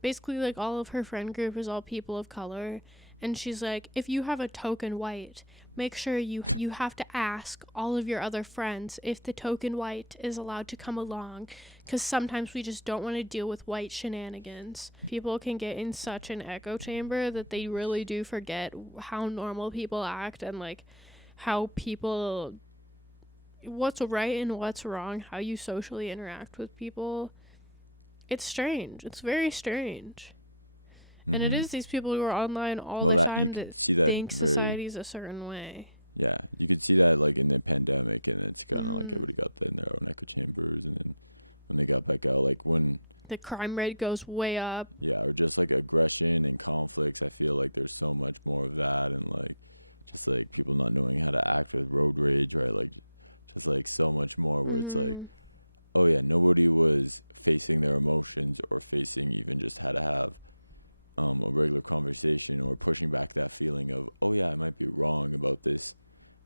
basically like all of her friend group is all people of color, and she's like, if you have a token white, make sure you have to ask all of your other friends if the token white is allowed to come along, cuz sometimes we just don't want to deal with white shenanigans. People can get in such an echo chamber that they really do forget how normal people act, and like how people, what's right and what's wrong, how you socially interact with people. It's strange. It's very strange. And it is these people who are online all the time that think society's a certain way. Hmm. The crime rate goes way up. Hmm.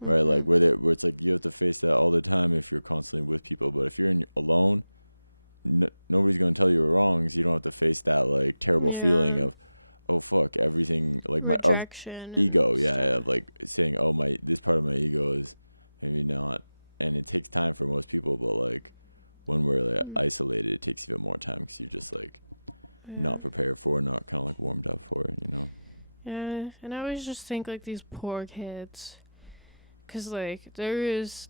Hmm. Yeah. Rejection and stuff. Yeah. Yeah, and I always just think like these poor kids, cause like there is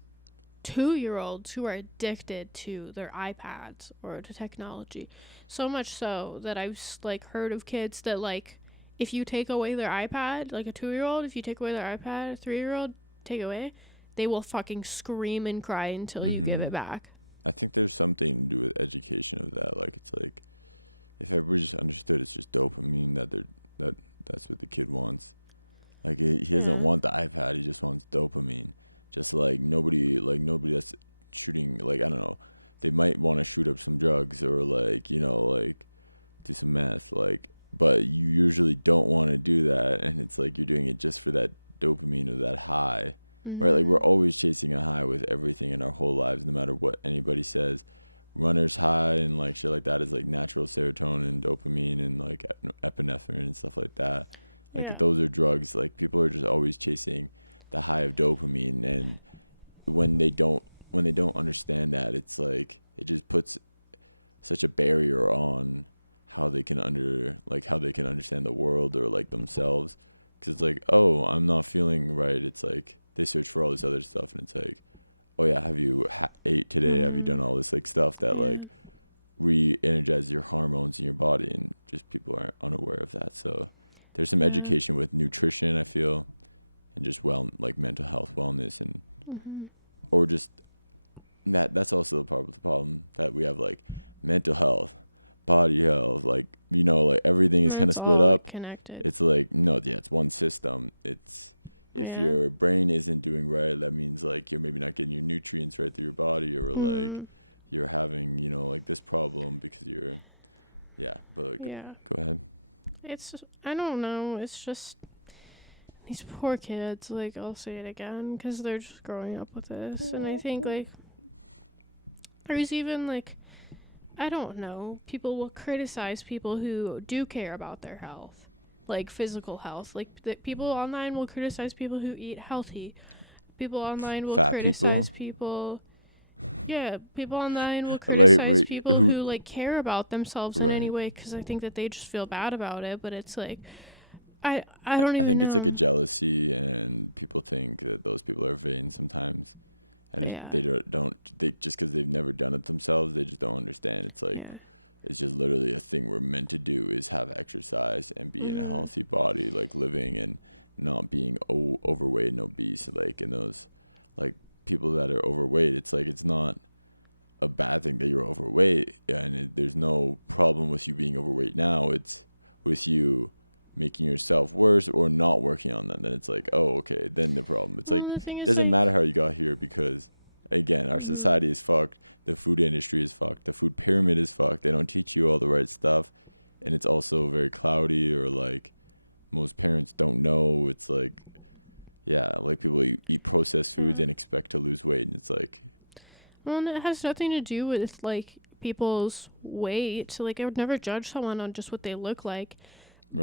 2 year olds who are addicted to their iPads or to technology, so much so that I've like heard of kids that like if you take away their iPad, like a 2 year old, if you take away their iPad, a 3 year old take away, they will fucking scream and cry until you give it back. Yeah. Mhm. Yeah. Mhm. Yeah. Yeah. Mhm. It's all connected. Yeah. Mhm. Yeah. I don't know. It's just these poor kids. Like, I'll say it again because they're just growing up with this. And I think, like, there's even, like, I don't know, people will criticize people who do care about their health, like physical health. Like, people online will criticize people who eat healthy. People online will criticize people. Yeah, people online will criticize people who like care about themselves in any way because I think that they just feel bad about it. But it's like I don't even know. Yeah, yeah. Mm-hmm. Well, the thing is like, mm-hmm. Yeah. Well, and it has nothing to do with like people's weight. So, like, I would never judge someone on just what they look like,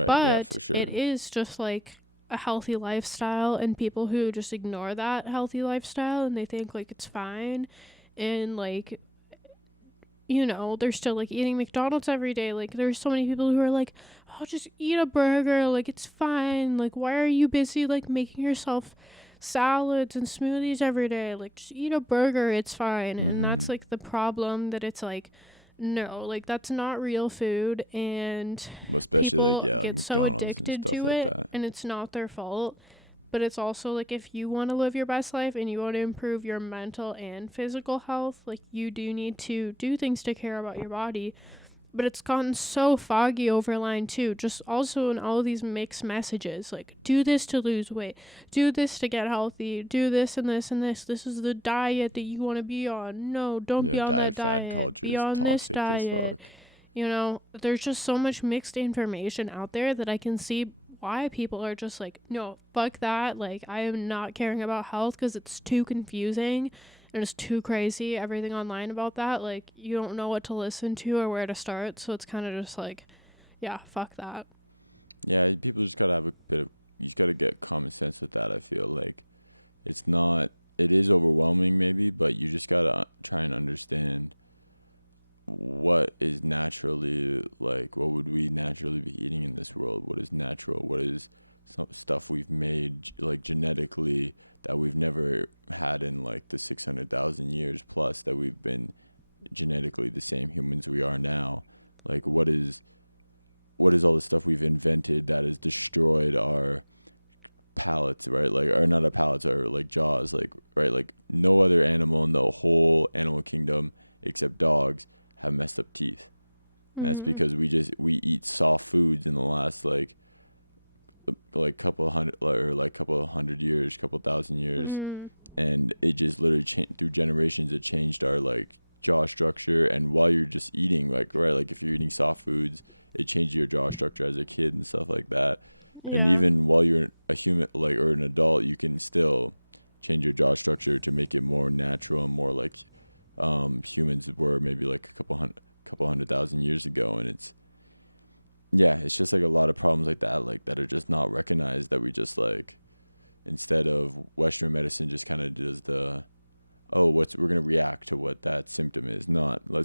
but it is just like a healthy lifestyle, and people who just ignore that healthy lifestyle and they think like it's fine, and like they're still like eating McDonald's every day. Like, there's so many people who are like, oh, just eat a burger. Like, it's fine. Like, why are you busy like making yourself salads and smoothies every day? Like, just eat a burger. It's fine. And that's like the problem, that it's like, no, like, that's not real food. And people get so addicted to it, and it's not their fault, but it's also like if you want to live your best life and you want to improve your mental and physical health, like, you do need to do things to care about your body. But it's gotten so foggy over line too, just also in all these mixed messages, like, do this to lose weight, do this to get healthy, do this and this and this is the diet that you want to be on. No, don't be on that diet, be on this diet. There's just so much mixed information out there that I can see why people are just like, no, fuck that. Like, I am not caring about health because it's too confusing and it's too crazy. Everything online about that, like, you don't know what to listen to or where to start. So it's kind of just like, yeah, fuck that. Mhm. Mm. Yeah.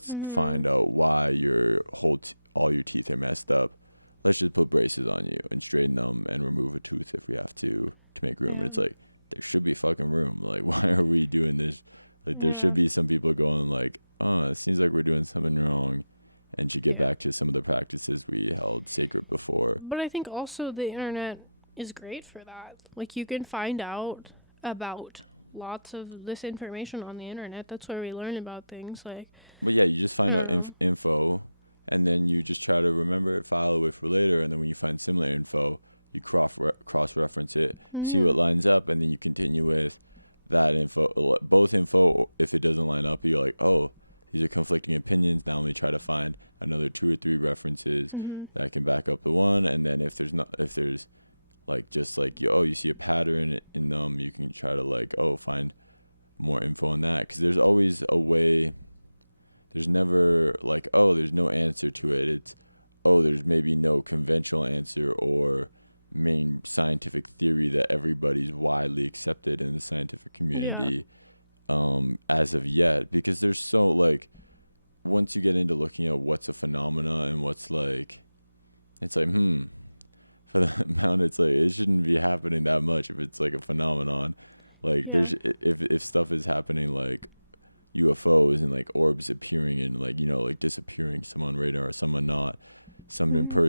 Mhm. Yeah. Yeah. Yeah. But I think also the internet is great for that. Like you can find out about lots of this information on the internet. That's where we learn about things. Like I don't know. Mhm. Mhm. Yeah. Yeah. Mhm.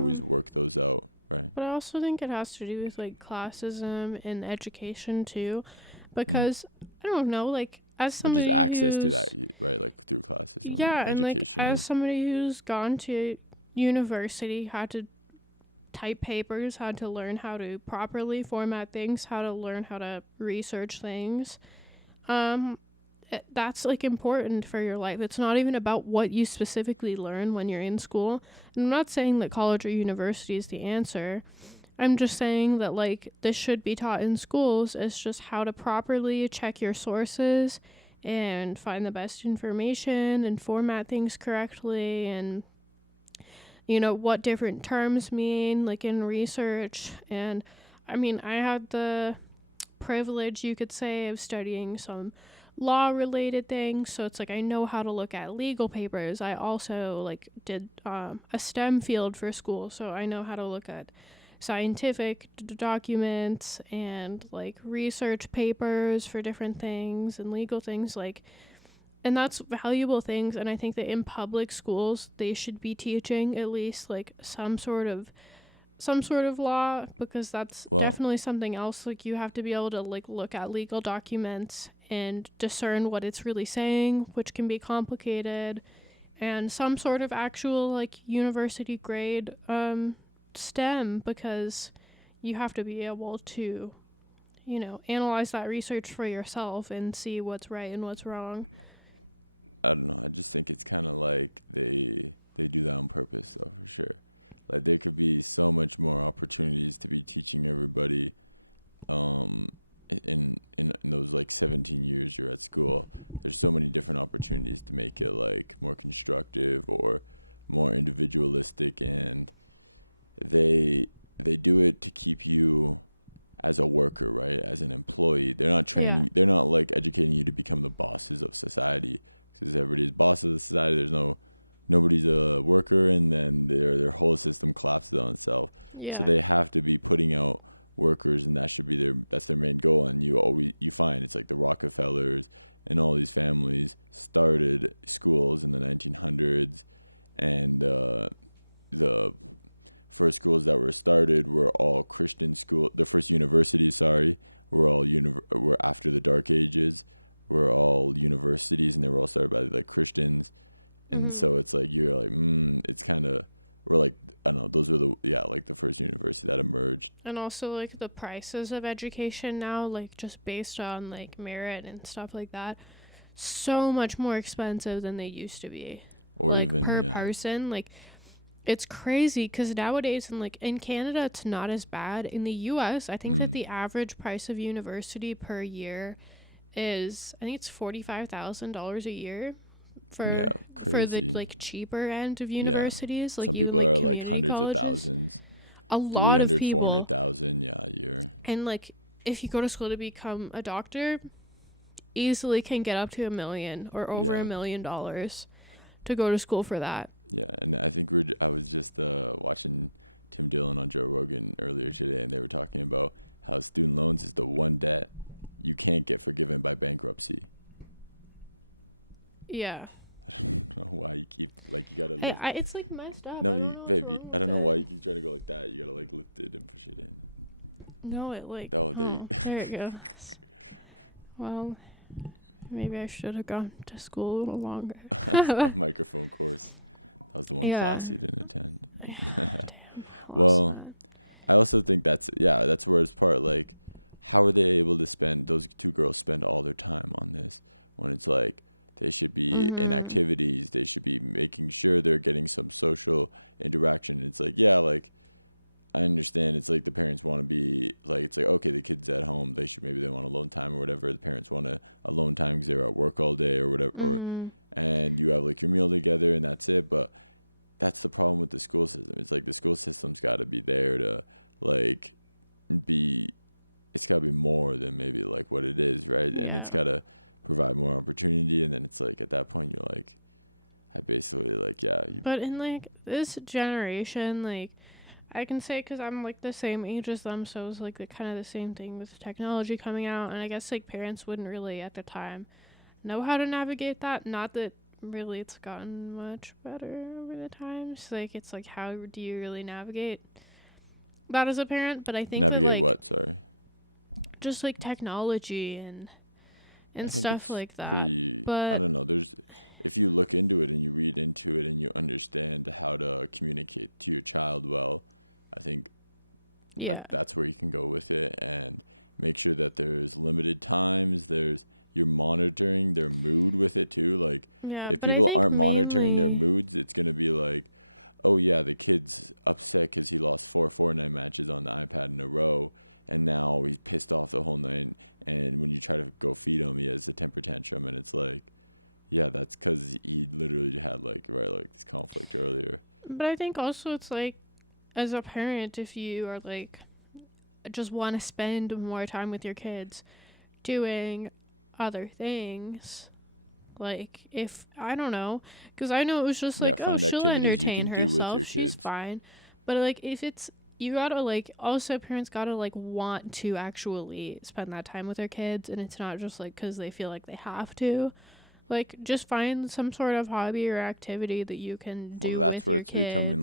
Mm. But I also think it has to do with like classism and education too, because I don't know, like as somebody who's yeah, and like as somebody who's gone to university, had to type papers, had to learn how to properly format things, how to learn how to research things. Um that's like important for your life. It's not even about what you specifically learn when you're in school. And I'm not saying that college or university is the answer. I'm just saying that like this should be taught in schools. It's just how to properly check your sources and find the best information and format things correctly, and what different terms mean like in research. And I mean, I had the privilege, you could say, of studying some law related things, so it's like I know how to look at legal papers. I also like did a STEM field for school, so I know how to look at scientific documents and like research papers for different things and legal things, like, and that's valuable things. And I think that in public schools they should be teaching at least like some sort of law, because that's definitely something else. Like you have to be able to like look at legal documents and discern what it's really saying, which can be complicated. And some sort of actual like university grade STEM, because you have to be able to analyze that research for yourself and see what's right and what's wrong. Yeah. Yeah. Hmm. And also, like, the prices of education now, like, just based on, like, merit and stuff like that, so much more expensive than they used to be. Like, per person, like, it's crazy because nowadays, in Canada, it's not as bad. In the US, I think that the average price of university per year is, I think it's $45,000 a year for the like cheaper end of universities, like even like community colleges. A lot of people, and like if you go to school to become a doctor, easily can get up to 1 million or over $1 million to go to school for that. Yeah. It's like messed up. I don't know what's wrong with it. No, it like, oh, there it goes. Well, maybe I should have gone to school a little longer. Yeah. Damn, I lost that. Mhm. Mhm. Yeah. But in like this generation, like I can say because I'm like the same age as them, so it's like the kind of the same thing with technology coming out, and I guess like parents wouldn't really at the time know how to navigate that. Not that really it's gotten much better over the times. Like it's like how do you really navigate that as a parent? But I think that like just like technology and stuff like that. But yeah, yeah. But I think mainly, but I think also it's like as a parent, if you are like just want to spend more time with your kids doing other things, like if I don't know, because I know it was just like, oh, she'll entertain herself, she's fine. But like if it's you gotta like also parents gotta like want to actually spend that time with their kids, and it's not just like because they feel like they have to. Like just find some sort of hobby or activity that you can do with your kid.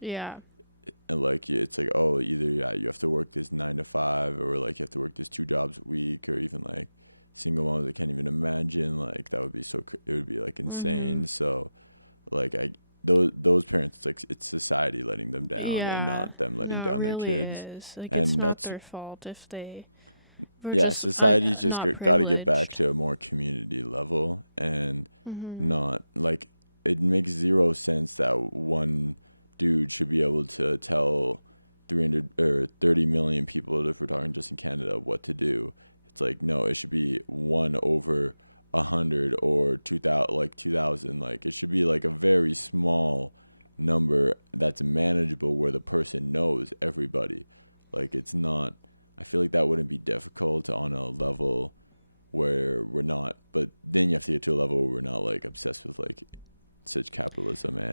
Yeah. Mhm. Yeah. No, it really is. Like it's not their fault if they were just not privileged. Mhm.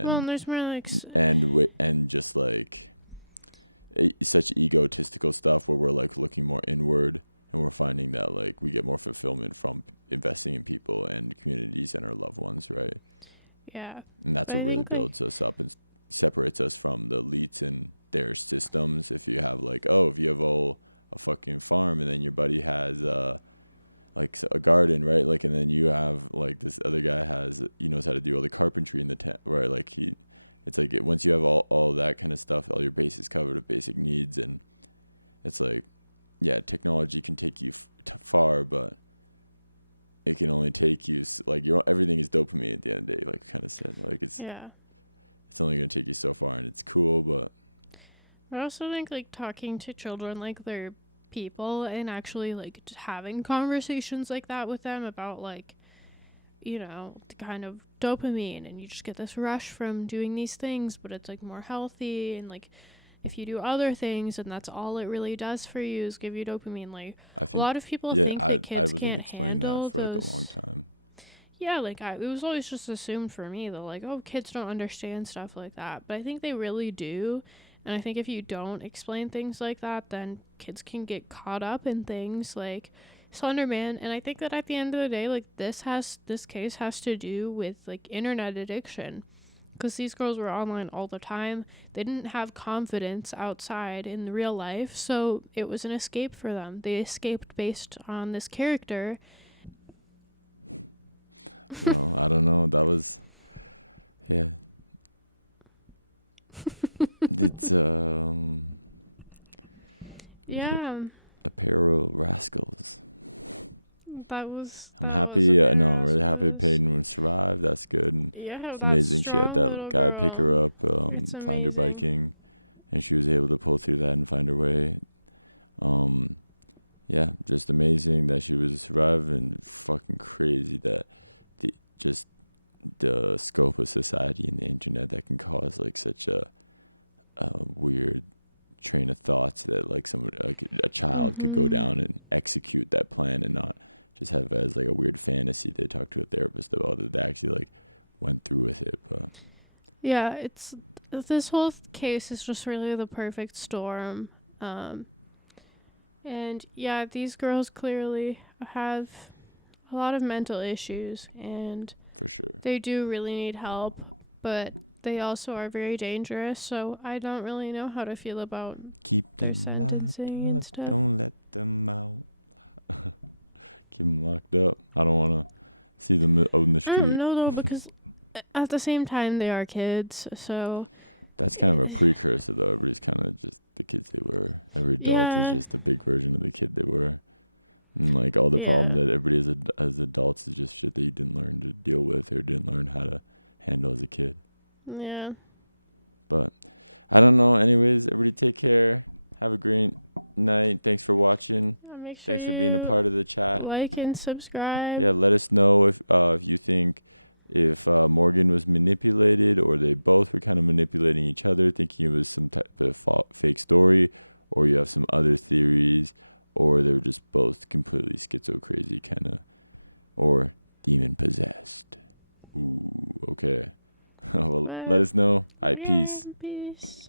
Well, and there's more like yeah. But I think like Yeah. I also think like talking to children like they're people and actually like just having conversations like that with them about like, the kind of dopamine, and you just get this rush from doing these things, but it's like more healthy, and like if you do other things and that's all it really does for you is give you dopamine. Like a lot of people think that kids can't handle those. Yeah, like it was always just assumed for me that like, oh, kids don't understand stuff like that, but I think they really do. And I think if you don't explain things like that, then kids can get caught up in things like Slenderman. And I think that at the end of the day, like this case has to do with like internet addiction, because these girls were online all the time. They didn't have confidence outside in real life, so it was an escape for them. They escaped based on this character. Yeah, that was a Parascus. Yeah, that strong little girl. It's amazing. Mhm. Yeah, it's this whole case is just really the perfect storm. Um, and yeah, these girls clearly have a lot of mental issues, and they do really need help, but they also are very dangerous, so I don't really know how to feel about their sentencing and stuff. I don't know though, because at the same time they are kids, so eh, yeah, yeah. Yeah. Make sure you like and subscribe. But yeah, peace.